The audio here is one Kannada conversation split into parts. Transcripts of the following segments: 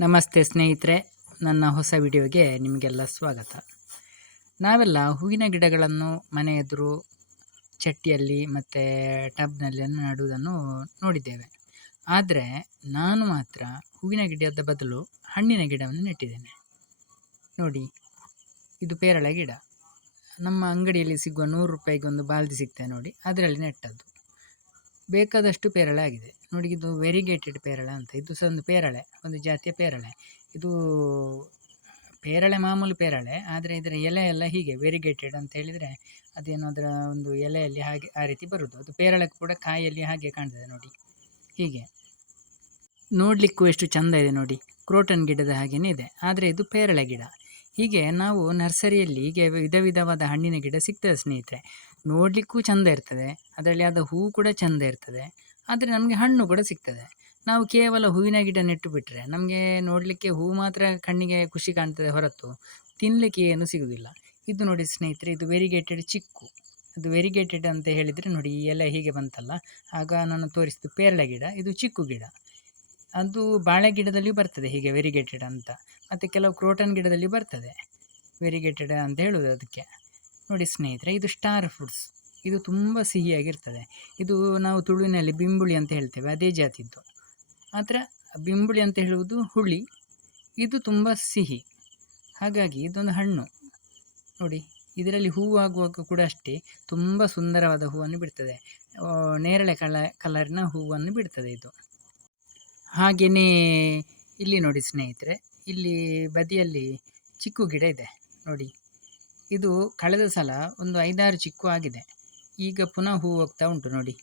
ನಮಸ್ತೆ ಸ್ನೇಹಿತರೆ, ನನ್ನ ಹೊಸ ವಿಡಿಯೋಗೆ ನಿಮಗೆಲ್ಲ ಸ್ವಾಗತ. ನಾವೆಲ್ಲ ಹೂವಿನ ಗಿಡಗಳನ್ನು ಮನೆ ಎದುರು ಚಟ್ಟಿಯಲ್ಲಿ ಮತ್ತು ಟಬ್ನಲ್ಲಿ ನೆಡುವುದನ್ನು ನೋಡಿದ್ದೇವೆ. ಆದರೆ ನಾನು ಮಾತ್ರ ಹೂವಿನ ಗಿಡದ ಬದಲು ಹಣ್ಣಿನ ಗಿಡವನ್ನು ನೆಟ್ಟಿದ್ದೇನೆ. ನೋಡಿ, ಇದು ಪೇರಳೆ ಗಿಡ. ನಮ್ಮ ಅಂಗಡಿಯಲ್ಲಿ ಸಿಗುವ ನೂರು ರೂಪಾಯಿಗೆ ಒಂದು ಬಾಲ್ದಿ ಸಿಗ್ತದೆ ನೋಡಿ, ಅದರಲ್ಲಿ ನೆಟ್ಟದ್ದು. ಬೇಕಾದಷ್ಟು ಪೇರಳೆ ಆಗಿದೆ. ನೋಡಿ, ಇದು ವೆರಿಗೇಟೆಡ್ ಪೇರಳೆ ಅಂತ. ಇದು ಸಹ ಒಂದು ಪೇರಳೆ, ಒಂದು ಜಾತಿಯ ಪೇರಳೆ. ಇದು ಪೇರಳೆ, ಮಾಮೂಲು ಪೇರಳೆ, ಆದರೆ ಇದರ ಎಲೆ ಎಲ್ಲ ಹೀಗೆ ವೆರಿಗೇಟೆಡ್ ಅಂತ ಹೇಳಿದರೆ ಅದೇನೋ ಅದರ ಒಂದು ಎಲೆಯಲ್ಲಿ ಹಾಗೆ ಆ ರೀತಿ ಬರುವುದು ಅದು ಪೇರಳೆ ಕೂಡ ಕಾಯಲ್ಲಿ ಹಾಗೆ ಕಾಣ್ತದೆ ನೋಡಿ, ಹೀಗೆ. ನೋಡಲಿಕ್ಕೂ ಎಷ್ಟು ಚಂದ ಇದೆ ನೋಡಿ, ಕ್ರೋಟನ್ ಗಿಡದ ಹಾಗೆಯೇ ಇದೆ. ಆದರೆ ಇದು ಪೇರಳೆ ಗಿಡ. ಹೀಗೆ ನಾವು ನರ್ಸರಿಯಲ್ಲಿ ಹೀಗೆ ವಿಧ ವಿಧವಾದ ಹಣ್ಣಿನ ಗಿಡ ಸಿಗ್ತದೆ ಸ್ನೇಹಿತರೆ. ನೋಡಲಿಕ್ಕೂ ಚಂದ ಇರ್ತದೆ, ಅದರಲ್ಲಿ ಆದ ಹೂ ಕೂಡ ಚಂದ ಇರ್ತದೆ, ಆದರೆ ನಮಗೆ ಹಣ್ಣು ಕೂಡ ಸಿಗ್ತದೆ. ನಾವು ಕೇವಲ ಹೂವಿನ ಗಿಡ ನೆಟ್ಟು ಬಿಟ್ಟರೆ ನಮಗೆ ನೋಡಲಿಕ್ಕೆ ಹೂ ಮಾತ್ರ ಕಣ್ಣಿಗೆ ಖುಷಿ ಕಾಣ್ತದೆ ಹೊರತು ತಿನ್ನಲಿಕ್ಕೆ ಏನು ಸಿಗುವುದಿಲ್ಲ ಇದು ನೋಡಿ ಸ್ನೇಹಿತರೆ, ಇದು ವೆರಿಗೇಟೆಡ್ ಚಿಕ್ಕು. ಅದು ವೆರಿಗೇಟೆಡ್ ಅಂತ ಹೇಳಿದರೆ ನೋಡಿ ಈ ಎಲೆ ಹೀಗೆ ಬಂತಲ್ಲ, ಆಗ ನಾನು ತೋರಿಸಿದ್ದು ಪೇರಳೆ ಗಿಡ, ಇದು ಚಿಕ್ಕು ಗಿಡ. ಅದು ಬಾಳೆ ಗಿಡದಲ್ಲಿಯೂ ಬರ್ತದೆ ಹೀಗೆ ವೆರಿಗೇಟೆಡ್ ಅಂತ, ಮತ್ತು ಕೆಲವು ಕ್ರೋಟನ್ ಗಿಡದಲ್ಲಿ ಬರ್ತದೆ ವೆರಿಗೇಟೆಡ್ ಅಂತ ಹೇಳುವುದು ಅದಕ್ಕೆ. ನೋಡಿ ಸ್ನೇಹಿತರೆ, ಇದು ಸ್ಟಾರ್ ಫ್ರೂಟ್ಸ್ ಇದು ತುಂಬ ಸಿಹಿಯಾಗಿರ್ತದೆ. ಇದು ನಾವು ತುಳುವಿನಲ್ಲಿ ಬಿಂಬುಳಿ ಅಂತ ಹೇಳ್ತೇವೆ, ಅದೇ ಜಾತಿದ್ದು. ಮಾತ್ರ ಬಿಂಬುಳಿ ಅಂತ ಹೇಳುವುದು ಹುಳಿ. ಇದು ತುಂಬ ಸಿಹಿ. ಹಾಗಾಗಿ ಇದೊಂದು ಹಣ್ಣು. ನೋಡಿ, ಇದರಲ್ಲಿ ಹೂವು ಆಗುವಾಗ ಕೂಡ ಅಷ್ಟೇ ತುಂಬ ಸುಂದರವಾದ ಹೂವನ್ನು ಬಿಡ್ತದೆ. ನೇರಳೆ ಕಲ, ಕಲರಿನ ಹೂವನ್ನು ಬಿಡ್ತದೆ ಇದು. ಹಾಗೆಯೇ ಇಲ್ಲಿ ನೋಡಿ ಸ್ನೇಹಿತರೆ, ಇಲ್ಲಿ ಬದಿಯಲ್ಲಿ ಚಿಕ್ಕು ಗಿಡ ಇದೆ. ನೋಡಿ. ಇದು ಕಳೆದ ಸಲ ಒಂದು ಐದಾರು ಚಿಕ್ಕು ಆಗಿದೆ. ಈಗ ಪುನಃ ಹೂ ಹೋಗ್ತಾ ಉಂಟು ನೋಡಿ.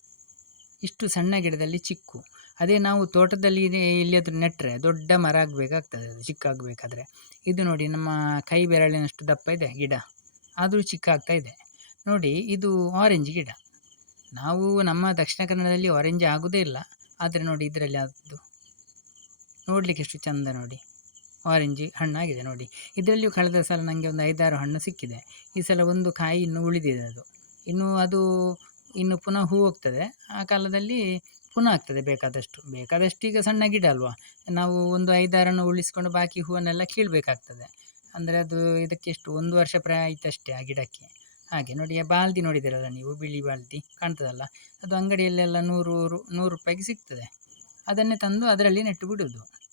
ಇಷ್ಟು ಸಣ್ಣ ಗಿಡದಲ್ಲಿ ಚಿಕ್ಕು. ಅದೇ ನಾವು ತೋಟದಲ್ಲಿ ಎಲ್ಲಿಯಾದರೂ ನೆಟ್ಟರೆ ದೊಡ್ಡ ಮರ ಆಗಬೇಕಾಗ್ತದೆ, ಅದು ಚಿಕ್ಕಾಗಬೇಕಾದ್ರೆ. ಇದು ನೋಡಿ ನಮ್ಮ ಕೈ ಬೆರಳಿನಷ್ಟು ದಪ್ಪ ಇದೆ ಗಿಡ. ಆದರೂ ಚಿಕ್ಕಾಗ್ತಾ ಇದೆ. ನೋಡಿ, ಇದು ಆರೆಂಜ್ ಗಿಡ. ನಾವು ನಮ್ಮ ದಕ್ಷಿಣ ಕನ್ನಡದಲ್ಲಿ ಆರೆಂಜ್ ಆಗೋದೇ ಇಲ್ಲ. ಆದರೆ ನೋಡಿ ಇದರಲ್ಲಿ ಅದು ನೋಡಲಿಕ್ಕೆ ಎಷ್ಟು ಚಂದ ನೋಡಿ. ಆರೆಂಜ್ ಹಣ್ಣಾಗಿದೆ ನೋಡಿ. ಇದರಲ್ಲಿಯೂ ಕಳೆದ ಸಲ ನನಗೆ ಒಂದು ಐದಾರು ಹಣ್ಣು ಸಿಕ್ಕಿದೆ. ಈ ಸಲ ಒಂದು ಕಾಯಿ ಇನ್ನು ಉಳಿದಿದೆ ಅದು. ಇನ್ನು ಅದು ಇನ್ನು ಪುನಃ ಹೂ ಹೋಗ್ತದೆ. ಆ ಕಾಲದಲ್ಲಿ ಪುನಃ ಆಗ್ತದೆ ಬೇಕಾದಷ್ಟು. ಬೇಕಾದಷ್ಟು ಈಗ ಸಣ್ಣ ಗಿಡ ಅಲ್ವಾ? ನಾವು ಒಂದು ಐದಾರನ್ನು ಉಳಿಸ್ಕೊಂಡು ಬಾಕಿ ಹೂವನ್ನೆಲ್ಲ ಕೀಳಬೇಕಾಗ್ತದೆ. ಅಂದರೆ ಅದು ಇದಕ್ಕೆ ಎಷ್ಟು? ಒಂದು ವರ್ಷ ಪ್ರಾಯ ಆಯ್ತಷ್ಟೇ ಆ ಗಿಡಕ್ಕೆ. ಹಾಗೆ ನೋಡಿ ಬಾಲ್ದಿ ನೋಡಿದಿರಲ್ಲ ನೀವು? ಬಿಳಿ ಬಾಲ್ದಿ ಕಾಣ್ತದಲ್ಲ. ಅದು ಅಂಗಡಿಯಲ್ಲೆಲ್ಲ ನೂರು ನೂರು ರೂಪಾಯಿಗೆ ಸಿಗ್ತದೆ. ಅದನ್ನೇ ತಂದು ಅದರಲ್ಲಿ ನೆಟ್ಟು ಬಿಡುವುದು.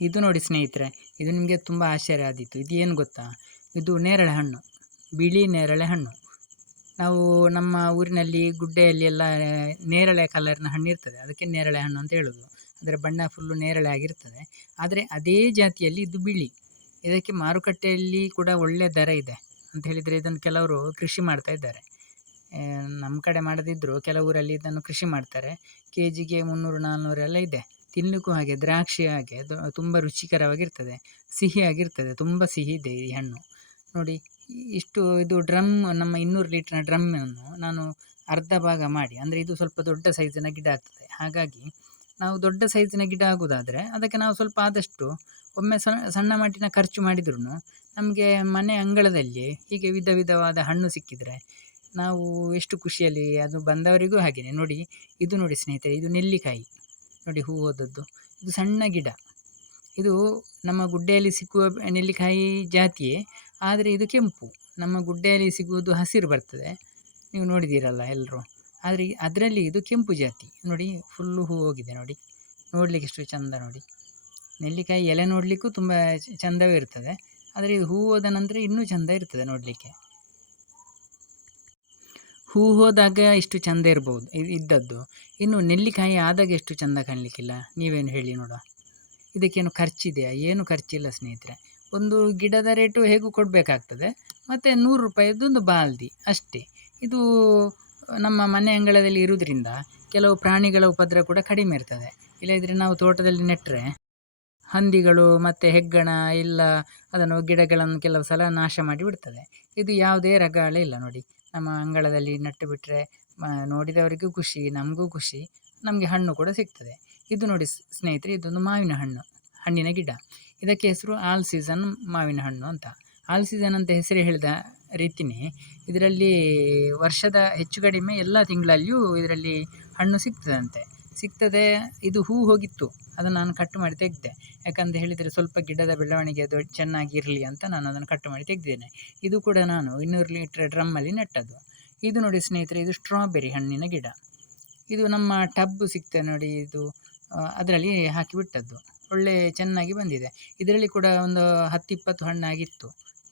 ಇದು ನೋಡಿ ಸ್ನೇಹಿತರೆ, ಇದು ನಿಮಗೆ ತುಂಬ ಆಶ್ಚರ್ಯ ಆದಿತ್ತು ಇದು ಏನು ಗೊತ್ತಾ? ಇದು ನೇರಳೆ ಹಣ್ಣು, ಬಿಳಿ ನೇರಳೆ ಹಣ್ಣು. ನಾವು ನಮ್ಮ ಊರಿನಲ್ಲಿ, ಗುಡ್ಡೆಯಲ್ಲಿ ಎಲ್ಲ ನೇರಳೆ ಕಲರ್ನ ಹಣ್ಣು ಇರ್ತದೆ. ಅದಕ್ಕೆ ನೇರಳೆ ಹಣ್ಣು ಅಂತ ಹೇಳೋದು. ಅದರ ಬಣ್ಣ ಫುಲ್ಲು ನೇರಳೆ ಆಗಿರ್ತದೆ. ಆದರೆ ಅದೇ ಜಾತಿಯಲ್ಲಿ ಇದು ಬಿಳಿ. ಇದಕ್ಕೆ ಮಾರುಕಟ್ಟೆಯಲ್ಲಿ ಕೂಡ ಒಳ್ಳೆಯ ದರ ಇದೆ ಅಂತ ಹೇಳಿದರೆ ಇದನ್ನು ಕೆಲವರು ಕೃಷಿ ಮಾಡ್ತಾ ಇದ್ದಾರೆ. ನಮ್ಮ ಕಡೆ ಮಾಡದಿದ್ದರೂ ಕೆಲವರಲ್ಲಿ ಇದನ್ನು ಕೃಷಿ ಮಾಡ್ತಾರೆ. ಕೆ ಜಿಗೆ ಮುನ್ನೂರು ನಾನ್ನೂರೆಲ್ಲ ಇದೆ. ತಿನ್ನಲಿಕ್ಕೂ ಹಾಗೆ, ದ್ರಾಕ್ಷಿ ಹಾಗೆ ತುಂಬ ರುಚಿಕರವಾಗಿರ್ತದೆ, ಸಿಹಿಯಾಗಿರ್ತದೆ, ತುಂಬ ಸಿಹಿ ಇದೆ ಈ ಹಣ್ಣು. ನೋಡಿ, ಇಷ್ಟು ಇದು ಡ್ರಮ್, ನಮ್ಮ ಇನ್ನೂರು ಲೀಟ್ರ್ನ ಡ್ರಮ್ಮನ್ನು ನಾನು ಅರ್ಧ ಭಾಗ ಮಾಡಿ, ಅಂದರೆ ಇದು ಸ್ವಲ್ಪ ದೊಡ್ಡ ಸೈಜಿನ ಗಿಡ ಆಗ್ತದೆ. ಹಾಗಾಗಿ, ನಾವು ದೊಡ್ಡ ಸೈಜಿನ ಗಿಡ ಆಗೋದಾದರೆ, ಅದಕ್ಕೆ ನಾವು ಸ್ವಲ್ಪ ಆದಷ್ಟು ಒಮ್ಮೆ ಸಣ್ಣ ಸಣ್ಣ ಮಟ್ಟಿನ ಖರ್ಚು ಮಾಡಿದ್ರೂ ನಮಗೆ ಮನೆ ಅಂಗಳದಲ್ಲಿ ಹೀಗೆ ವಿಧ ವಿಧವಾದ ಹಣ್ಣು ಸಿಕ್ಕಿದರೆ, ನಾವು ಎಷ್ಟು ಖುಷಿಯಲ್ಲಿ ಅದು ಬಂದವರಿಗೂ ಹಾಗೆಯೇ ನೋಡಿ, ಇದು ನೋಡಿ ಸ್ನೇಹಿತರೆ, ಇದು ನೆಲ್ಲಿಕಾಯಿ. ನೋಡಿ ಹೂ ಹೋದದ್ದು. ಇದು ಸಣ್ಣ ಗಿಡ. ಇದು ನಮ್ಮ ಗುಡ್ಡೆಯಲ್ಲಿ ಸಿಕ್ಕುವ ನೆಲ್ಲಿಕಾಯಿ ಜಾತಿಯೇ, ಆದರೆ ಇದು ಕೆಂಪು. ನಮ್ಮ ಗುಡ್ಡೆಯಲ್ಲಿ ಸಿಗುವುದು ಹಸಿರು ಬರ್ತದೆ. ನೀವು ನೋಡಿದ್ದೀರಲ್ಲ ಎಲ್ಲರೂ ಆದರೆ ಅದರಲ್ಲಿ ಇದು ಕೆಂಪು ಜಾತಿ. ನೋಡಿ ಫುಲ್ಲು ಹೂ ಹೋಗಿದೆ ನೋಡಿ. ನೋಡಲಿಕ್ಕೆ ಎಷ್ಟು ಚಂದ ನೋಡಿ. ನೆಲ್ಲಿಕಾಯಿ ಎಲೆ ನೋಡಲಿಕ್ಕೂ ತುಂಬ ಚೆಂದವೇ ಇರ್ತದೆ. ಆದರೆ ಇದು ಹೂ ಹೋದ ನಂತರ ಇನ್ನೂ ಚಂದ ಇರ್ತದೆ ನೋಡಲಿಕ್ಕೆ. ಹೂ ಹೋದಾಗ ಇಷ್ಟು ಚಂದ ಇರ್ಬೋದು ಇದ್ದದ್ದು. ಇನ್ನು ನೆಲ್ಲಿಕಾಯಿ ಆದಾಗ ಎಷ್ಟು ಚಂದ ಕಾಣಲಿಕ್ಕಿಲ್ಲ? ನೀವೇನು ಹೇಳಿ ನೋಡುವ. ಇದಕ್ಕೇನು ಖರ್ಚಿದೆಯಾ? ಏನು ಖರ್ಚಿಲ್ಲ ಸ್ನೇಹಿತರೆ. ಒಂದು ಗಿಡದ ರೇಟು ಹೇಗೂ ಕೊಡಬೇಕಾಗ್ತದೆ. ಮತ್ತು ನೂರು ರೂಪಾಯಿದ್ದು ಒಂದು ಬಾಲ್ದಿ, ಅಷ್ಟೇ. ಇದು ನಮ್ಮ ಮನೆ ಅಂಗಳದಲ್ಲಿ ಇರುವುದರಿಂದ ಕೆಲವು ಪ್ರಾಣಿಗಳ ಉಪದ್ರ ಕೂಡ ಕಡಿಮೆ ಇರ್ತದೆ. ಇಲ್ಲದಿದ್ದರೆ ನಾವು ತೋಟದಲ್ಲಿ ನೆಟ್ಟರೆ ಹಂದಿಗಳು ಮತ್ತು ಹೆಗ್ಗಣ ಇಲ್ಲ, ಅದನ್ನು ಗಿಡಗಳನ್ನು ಕೆಲವು ಸಲ ನಾಶ ಮಾಡಿ ಬಿಡ್ತದೆ. ಇದು ಯಾವುದೇ ರಗಾಳೆ ಇಲ್ಲ ನೋಡಿ. ನಮ್ಮ ಅಂಗಳದಲ್ಲಿ ನೆಟ್ಟು ಬಿಟ್ಟರೆ ನೋಡಿದವರಿಗೂ ಖುಷಿ, ನಮಗೂ ಖುಷಿ, ನಮಗೆ ಹಣ್ಣು ಕೂಡ ಸಿಗ್ತದೆ. ಇದು ನೋಡಿ ಸ್ನೇಹಿತರೆ, ಇದೊಂದು ಮಾವಿನ ಹಣ್ಣು, ಹಣ್ಣಿನ ಗಿಡ. ಇದಕ್ಕೆ ಹೆಸರು ಆಲ್ ಸೀಸನ್ ಮಾವಿನ ಹಣ್ಣು ಅಂತ. ಆಲ್ ಸೀಸನ್ ಅಂತ ಹೆಸರು ಹೇಳಿದ ರೀತಿಯೇ ಇದರಲ್ಲಿ ವರ್ಷದ ಹೆಚ್ಚು ಕಡಿಮೆ ಎಲ್ಲ ತಿಂಗಳಲ್ಲಿಯೂ ಇದರಲ್ಲಿ ಹಣ್ಣು ಸಿಗ್ತದಂತೆ. ಸಿಗ್ತದೆ. ಇದು ಹೂ ಹೋಗಿತ್ತು. ಅದನ್ನು ನಾನು ಕಟ್ ಮಾಡಿ ತೆಗೆದೆ. ಯಾಕಂತ ಹೇಳಿದರೆ ಸ್ವಲ್ಪ ಗಿಡದ ಬೆಳವಣಿಗೆ ಅದು ಚೆನ್ನಾಗಿರಲಿ ಅಂತ ನಾನು ಅದನ್ನು ಕಟ್ ಮಾಡಿ ತೆಗೆದೇನೆ. ಇದು ಕೂಡ ನಾನು ಇನ್ನೂರು ಲೀಟ್ರ್ ಡ್ರಮ್ಮಲ್ಲಿ ನೆಟ್ಟದ್ದು. ಇದು ನೋಡಿ ಸ್ನೇಹಿತರೆ, ಇದು ಸ್ಟ್ರಾಬೆರಿ ಹಣ್ಣಿನ ಗಿಡ. ಇದು ನಮ್ಮ ಟಬ್ ಸಿಗ್ತದೆ ನೋಡಿ ಇದು. ಅದರಲ್ಲಿ ಹಾಕಿಬಿಟ್ಟದ್ದು ಒಳ್ಳೆ ಚೆನ್ನಾಗಿ ಬಂದಿದೆ. ಇದರಲ್ಲಿ ಕೂಡ ಒಂದು ಹತ್ತಿಪ್ಪತ್ತು ಹಣ್ಣಾಗಿತ್ತು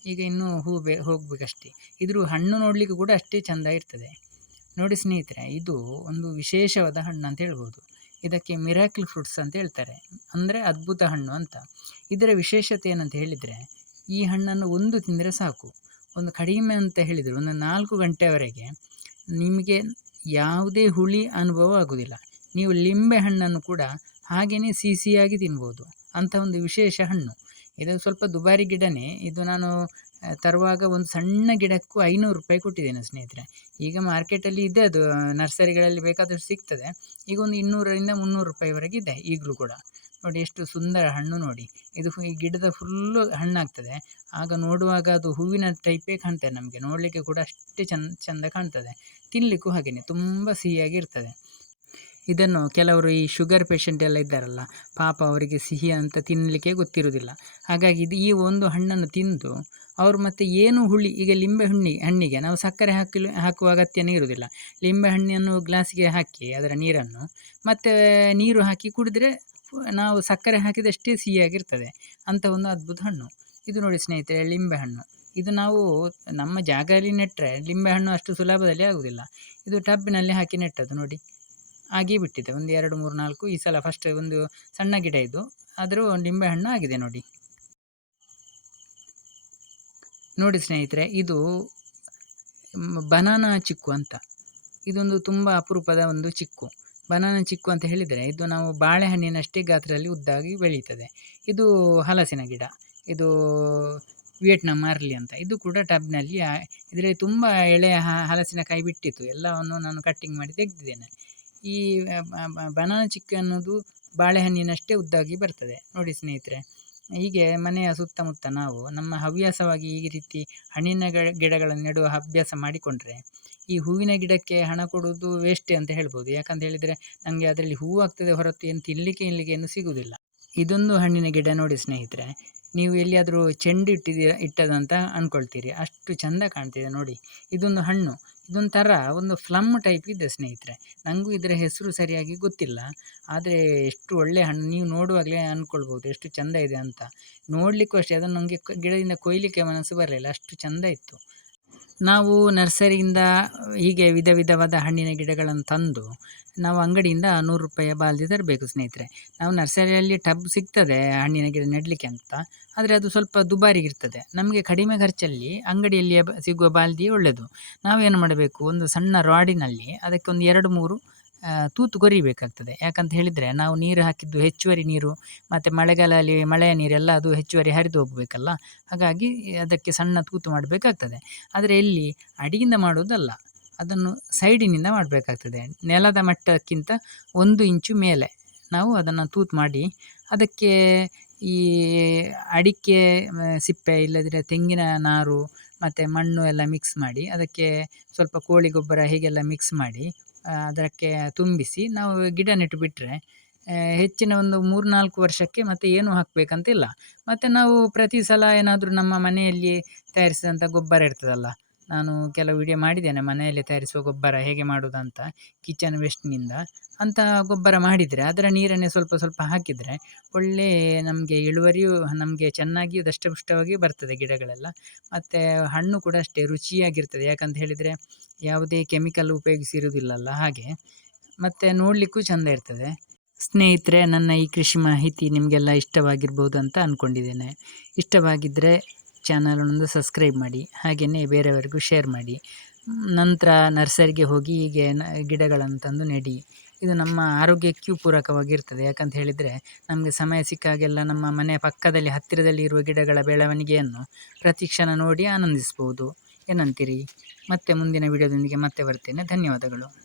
ಈಗ ಇನ್ನೂ ಹೂ ಬೇ, ಹೋಗಬೇಕಷ್ಟೇ. ಇದ್ರ ಹಣ್ಣು ನೋಡಲಿಕ್ಕೂ ಕೂಡ ಅಷ್ಟೇ ಚೆಂದ ಇರ್ತದೆ. ನೋಡಿ ಸ್ನೇಹಿತರೆ, ಇದು ಒಂದು ವಿಶೇಷವಾದ ಹಣ್ಣು ಅಂತ ಹೇಳ್ಬೋದು. ಇದಕ್ಕೆ ಮಿರಾಕಲ್ ಫ್ರೂಟ್ಸ್ ಅಂತ ಹೇಳ್ತಾರೆ. ಅಂದರೆ ಅದ್ಭುತ ಹಣ್ಣು ಅಂತ. ಇದರ ವಿಶೇಷತೆ ಏನಂತ ಹೇಳಿದರೆ, ಈ ಹಣ್ಣನ್ನು ಒಂದು ತಿಂದರೆ ಸಾಕು. ಒಂದು ಕಡಿಮೆ ಅಂತ ಹೇಳಿದರು, ಒಂದು ನಾಲ್ಕು ಗಂಟೆವರೆಗೆ ನಿಮಗೆ ಯಾವುದೇ ಹುಳಿ ಅನುಭವ ಆಗುವುದಿಲ್ಲ ನೀವು ಲಿಂಬೆ ಹಣ್ಣನ್ನು ಕೂಡ ಹಾಗೆಯೇ ಸಿಹಿ ಸಿಹಿಯಾಗಿ ತಿನ್ಬೋದು. ಅಂಥ ಒಂದು ವಿಶೇಷ ಹಣ್ಣು. ಇದು ಸ್ವಲ್ಪ ದುಬಾರಿ ಗಿಡನೇ. ಇದು ನಾನು ತರುವಾಗ ಒಂದು ಸಣ್ಣ ಗಿಡಕ್ಕೂ ಐನೂರು ರೂಪಾಯಿ ಕೊಟ್ಟಿದ್ದೇನೆ ಸ್ನೇಹಿತರೆ. ಈಗ ಮಾರ್ಕೆಟಲ್ಲಿ ಇದೆ ಅದು ನರ್ಸರಿಗಳಲ್ಲಿ ಬೇಕಾದಷ್ಟು ಸಿಗ್ತದೆ. ಈಗ ಒಂದು ಇನ್ನೂರರಿಂದ ಮುನ್ನೂರು ರೂಪಾಯಿವರೆಗೆ ಇದೆ ಈಗಲೂ ಕೂಡ. ನೋಡಿ ಎಷ್ಟು ಸುಂದರ ಹಣ್ಣು ನೋಡಿ. ಇದು ಈ ಗಿಡದ ಫುಲ್ಲು ಹಣ್ಣಾಗ್ತದೆ. ಆಗ ನೋಡುವಾಗ ಅದು ಹೂವಿನ ಟೈಪೇ ಕಾಣ್ತದೆ ನಮಗೆ. ನೋಡಲಿಕ್ಕೆ ಕೂಡ ಅಷ್ಟೇ ಚಂದ, ಚೆಂದ ಕಾಣ್ತದೆ. ತಿನ್ನಲಿಕ್ಕೂ ಹಾಗೆಯೇ ತುಂಬ ಸಿಹಿಯಾಗಿರ್ತದೆ ಇದನ್ನು ಕೆಲವರು ಈ ಶುಗರ್ ಪೇಷಂಟ್ ಎಲ್ಲ ಇದ್ದಾರಲ್ಲ, ಪಾಪ ಅವರಿಗೆ ಸಿಹಿ ಅಂತ ತಿನ್ನಲಿಕ್ಕೆ ಗೊತ್ತಿರುವುದಿಲ್ಲ. ಹಾಗಾಗಿ ಇದು ಈ ಒಂದು ಹಣ್ಣನ್ನು ತಿಂದು ಅವರು ಮತ್ತು ಏನು ಹುಳಿ, ಈಗ ಲಿಂಬೆ ಹಣ್ಣಿ, ಹಣ್ಣಿಗೆ ನಾವು ಸಕ್ಕರೆ ಹಾಕಲು, ಹಾಕುವ ಅಗತ್ಯನೇ ಇರುವುದಿಲ್ಲ. ಲಿಂಬೆ ಹಣ್ಣನ್ನು ಗ್ಲಾಸಿಗೆ ಹಾಕಿ ಅದರ ನೀರನ್ನು ಮತ್ತು ನೀರು ಹಾಕಿ ಕುಡಿದ್ರೆ ನಾವು ಸಕ್ಕರೆ ಹಾಕಿದಷ್ಟೇ ಸಿಹಿಯಾಗಿರ್ತದೆ. ಅಂತ ಒಂದು ಅದ್ಭುತ ಹಣ್ಣು. ಇದು ನೋಡಿ ಸ್ನೇಹಿತರೆ, ಲಿಂಬೆ ಹಣ್ಣು. ಇದು ನಾವು ನಮ್ಮ ಜಾಗದಲ್ಲಿ ನೆಟ್ಟರೆ ಲಿಂಬೆ ಹಣ್ಣು ಅಷ್ಟು ಸುಲಭದಲ್ಲಿ ಆಗುವುದಿಲ್ಲ. ಇದು ಟಬ್ಬಿನಲ್ಲಿ ಹಾಕಿ ನೆಟ್ಟದ್ದು ನೋಡಿ. ಆಗಿ ಬಿಟ್ಟಿದೆ ಒಂದು ಎರಡು ಮೂರು ನಾಲ್ಕು ಈ ಸಲ ಫಸ್ಟ್ ಒಂದು ಸಣ್ಣ ಗಿಡ ಇದು. ಆದರೂ ನಿಂಬೆ ಹಣ್ಣು ಆಗಿದೆ ನೋಡಿ. ನೋಡಿ ಸ್ನೇಹಿತರೆ, ಇದು ಬನಾನಾ ಚಿಕ್ಕು ಅಂತ. ಇದೊಂದು ತುಂಬ ಅಪರೂಪದ ಒಂದು ಚಿಕ್ಕು. ಬನಾನಾ ಚಿಕ್ಕು ಅಂತ ಹೇಳಿದರೆ, ಇದು ನಾವು ಬಾಳೆಹಣ್ಣಿನಷ್ಟೇ ಗಾತ್ರದಲ್ಲಿ ಉದ್ದಾಗಿ ಬೆಳೀತದೆ. ಇದು ಹಲಸಿನ ಗಿಡ. ಇದು ವಿಯೆಟ್ನಾಂ ಮಾರ್ಲಿ ಅಂತ. ಇದು ಕೂಡ ಟಬ್ನಲ್ಲಿ ಇದರಲ್ಲಿ ತುಂಬ ಎಳೆಯ ಹಲಸಿನ ಕಾಯಿ ಬಿಟ್ಟಿತ್ತು. ಎಲ್ಲವನ್ನು ನಾನು ಕಟ್ಟಿಂಗ್ ಮಾಡಿ ತೆಗೆದಿದ್ದೇನೆ. ಈ ಬನಾನ ಚಿಕ್ಕ ಅನ್ನೋದು ಬಾಳೆಹಣ್ಣಿನಷ್ಟೇ ಉದ್ದಾಗಿ ಬರ್ತದೆ. ನೋಡಿ ಸ್ನೇಹಿತರೆ, ಹೀಗೆ ಮನೆಯ ಸುತ್ತಮುತ್ತ ನಾವು ನಮ್ಮ ಹವ್ಯಾಸವಾಗಿ ಈ ರೀತಿ ಹಣ್ಣಿನ ಗಿಡಗಳನ್ನು ನೆಡುವ ಅಭ್ಯಾಸ ಮಾಡಿಕೊಂಡ್ರೆ ಈ ಹೂವಿನ ಗಿಡಕ್ಕೆ ಹಣ ಕೊಡುವುದು ವೇಸ್ಟೇ ಅಂತ ಹೇಳ್ಬೋದು. ಯಾಕಂತ ಹೇಳಿದರೆ ನಮಗೆ ಅದರಲ್ಲಿ ಹೂವು ಆಗ್ತದೆ ಹೊರತು ಏನು ತಿನ್ನಲಿಕ್ಕೆ ಇಲ್ಲಿಗೆ ಏನು ಸಿಗುವುದಿಲ್ಲ. ಇದೊಂದು ಹಣ್ಣಿನ ಗಿಡ ನೋಡಿ ಸ್ನೇಹಿತರೆ, ನೀವು ಎಲ್ಲಿಯಾದರೂ ಚೆಂಡು ಇಟ್ಟಿದ್ದೀರ, ಇಟ್ಟದಂತ ಅಂದ್ಕೊಳ್ತೀರಿ ಅಷ್ಟು ಚೆಂದ ಕಾಣ್ತಿದೆ ನೋಡಿ. ಇದೊಂದು ಹಣ್ಣು. ಇದೊಂಥರ ಒಂದು ಫ್ಲಮ್ ಟೈಪ್ ಇದೆ ಸ್ನೇಹಿತರೆ. ನನಗೂ ಇದರ ಹೆಸರು ಸರಿಯಾಗಿ ಗೊತ್ತಿಲ್ಲ. ಆದರೆ ಎಷ್ಟು ಒಳ್ಳೆಯ ಹಣ್ಣು ನೀವು ನೋಡುವಾಗಲೇ ಅಂದ್ಕೊಳ್ಬೋದು ಎಷ್ಟು ಚೆಂದ ಇದೆ ಅಂತ. ನೋಡಲಿಕ್ಕೂ ಅಷ್ಟೇ, ಅದನ್ನು ನನಗೆ ಗಿಡದಿಂದ ಕೊಯ್ಲಿಕ್ಕೆ ಮನಸ್ಸು ಬರಲಿಲ್ಲ, ಅಷ್ಟು ಚೆಂದ ಇತ್ತು. ನಾವು ನರ್ಸರಿಯಿಂದ ಹೀಗೆ ವಿಧ ವಿಧವಾದ ಹಣ್ಣಿನ ಗಿಡಗಳನ್ನು ತಂದು ನಾವು ಅಂಗಡಿಯಿಂದ ನೂರು ರೂಪಾಯಿಯ ಬಾಲ್ದಿ ತರಬೇಕು ಸ್ನೇಹಿತರೆ. ನಾವು ನರ್ಸರಿಯಲ್ಲಿ ಟಬ್ ಸಿಗ್ತದೆ ಹಣ್ಣಿನ ಗಿಡ ನೆಡಲಿಕ್ಕೆ ಅಂತ. ಆದರೆ ಅದು ಸ್ವಲ್ಪ ದುಬಾರಿಗಿರ್ತದೆ ನಮಗೆ ಕಡಿಮೆ ಖರ್ಚಲ್ಲಿ ಅಂಗಡಿಯಲ್ಲಿ ಸಿಗುವ ಬಾಲ್ದಿ ಒಳ್ಳೆಯದು. ನಾವೇನು ಮಾಡಬೇಕು? ಒಂದು ಸಣ್ಣ ರಾಡಿನಲ್ಲಿ ಅದಕ್ಕೆ ಒಂದು ಎರಡು ಮೂರು ತೂತು ಕೊರಿಬೇಕಾಗ್ತದೆ ಯಾಕಂತ ಹೇಳಿದರೆ ನಾವು ನೀರು ಹಾಕಿದ್ದು ಹೆಚ್ಚುವರಿ ನೀರು, ಮತ್ತು ಮಳೆಗಾಲದಲ್ಲಿ ಮಳೆಯ ನೀರೆಲ್ಲ ಅದು ಹೆಚ್ಚುವರಿ ಹರಿದು ಹೋಗಬೇಕಲ್ಲ. ಹಾಗಾಗಿ ಅದಕ್ಕೆ ಸಣ್ಣ ತೂತು ಮಾಡಬೇಕಾಗ್ತದೆ. ಆದರೆ ಇಲ್ಲಿ ಅಡಿಯಿಂದ ಮಾಡೋದಲ್ಲ ಅದನ್ನು ಸೈಡಿನಿಂದ ಮಾಡಬೇಕಾಗ್ತದೆ. ನೆಲದ ಮಟ್ಟಕ್ಕಿಂತ ಒಂದು ಇಂಚು ಮೇಲೆ ನಾವು ಅದನ್ನು ತೂತು ಮಾಡಿ, ಅದಕ್ಕೆ ಈ ಅಡಿಕೆ ಸಿಪ್ಪೆ ಇಲ್ಲದಿದ್ದರೆ ತೆಂಗಿನ ನಾರು, ಮತ್ತು ಮಣ್ಣು ಎಲ್ಲ ಮಿಕ್ಸ್ ಮಾಡಿ, ಅದಕ್ಕೆ ಸ್ವಲ್ಪ ಕೋಳಿ ಗೊಬ್ಬರ ಹೀಗೆಲ್ಲ ಮಿಕ್ಸ್ ಮಾಡಿ ಅದಕ್ಕೆ ತುಂಬಿಸಿ ನಾವು ಗಿಡ ನೆಟ್ಟು ಬಿಟ್ಟರೆ ಹೆಚ್ಚಿನ ಒಂದು ಮೂರು ನಾಲ್ಕು ವರ್ಷಕ್ಕೆ ಮತ್ತೆ ಏನು ಹಾಕಬೇಕಂತಿಲ್ಲ. ಮತ್ತು ನಾವು ಪ್ರತಿ ಸಲ ಏನಾದರೂ ನಮ್ಮ ಮನೆಯಲ್ಲಿ ತಯಾರಿಸಿದಂಥ ಗೊಬ್ಬರ ಇರ್ತದಲ್ಲ ನಾನು ಕೆಲವು ವಿಡಿಯೋ ಮಾಡಿದ್ದೇನೆ, ಮನೆಯಲ್ಲಿ ತಯಾರಿಸುವ ಗೊಬ್ಬರ ಹೇಗೆ ಮಾಡುವುದಂತ ಕಿಚನ್ ವೇಸ್ಟ್ನಿಂದ ಅಂತಹ ಗೊಬ್ಬರ ಮಾಡಿದರೆ ಅದರ ನೀರನ್ನೇ ಸ್ವಲ್ಪ ಸ್ವಲ್ಪ ಹಾಕಿದರೆ ಒಳ್ಳೆ ನಮಗೆ ಇಳುವರಿಯೂ, ನಮಗೆ ಚೆನ್ನಾಗಿಯೂ ದಷ್ಟಪುಷ್ಟವಾಗಿಯೂ ಬರ್ತದೆ ಗಿಡಗಳೆಲ್ಲ. ಮತ್ತು ಹಣ್ಣು ಕೂಡ ಅಷ್ಟೇ ರುಚಿಯಾಗಿರ್ತದೆ. ಯಾಕಂತ ಹೇಳಿದರೆ ಯಾವುದೇ ಕೆಮಿಕಲ್ ಉಪಯೋಗಿಸಿರುವುದಿಲ್ಲಲ್ಲ ಹಾಗೆ. ಮತ್ತು ನೋಡಲಿಕ್ಕೂ ಚೆಂದ ಇರ್ತದೆ. ಸ್ನೇಹಿತರೆ, ನನ್ನ ಈ ಕೃಷಿ ಮಾಹಿತಿ ನಿಮಗೆಲ್ಲ ಇಷ್ಟವಾಗಿರ್ಬೋದು ಅಂತ ಅಂದ್ಕೊಂಡಿದ್ದೇನೆ ಇಷ್ಟವಾಗಿದ್ದರೆ ಚಾನಲನ್ನೊಂದು ಸಬ್ಸ್ಕ್ರೈಬ್ ಮಾಡಿ ಹಾಗೆಯೇ ಬೇರೆಯವರಿಗೂ ಶೇರ್ ಮಾಡಿ. ನಂತರ ನರ್ಸರಿಗೆ ಹೋಗಿ ಹೀಗೆ ಗಿಡಗಳನ್ನು ತಂದು ನೆಡಿ. ಇದು ನಮ್ಮ ಆರೋಗ್ಯಕ್ಕೂ ಪೂರಕವಾಗಿರ್ತದೆ. ಯಾಕಂತ ಹೇಳಿದರೆ ನಮಗೆ ಸಮಯ ಸಿಕ್ಕಾಗೆಲ್ಲ ನಮ್ಮ ಮನೆಯ ಪಕ್ಕದಲ್ಲಿ, ಹತ್ತಿರದಲ್ಲಿ ಇರುವ ಗಿಡಗಳ ಬೆಳವಣಿಗೆಯನ್ನು ಪ್ರತಿಕ್ಷಣ ನೋಡಿ ಆನಂದಿಸ್ಬೋದು. ಏನಂತೀರಿ? ಮತ್ತೆ ಮುಂದಿನ ವಿಡಿಯೋದೊಂದಿಗೆ ಮತ್ತೆ ಬರ್ತೇನೆ. ಧನ್ಯವಾದಗಳು.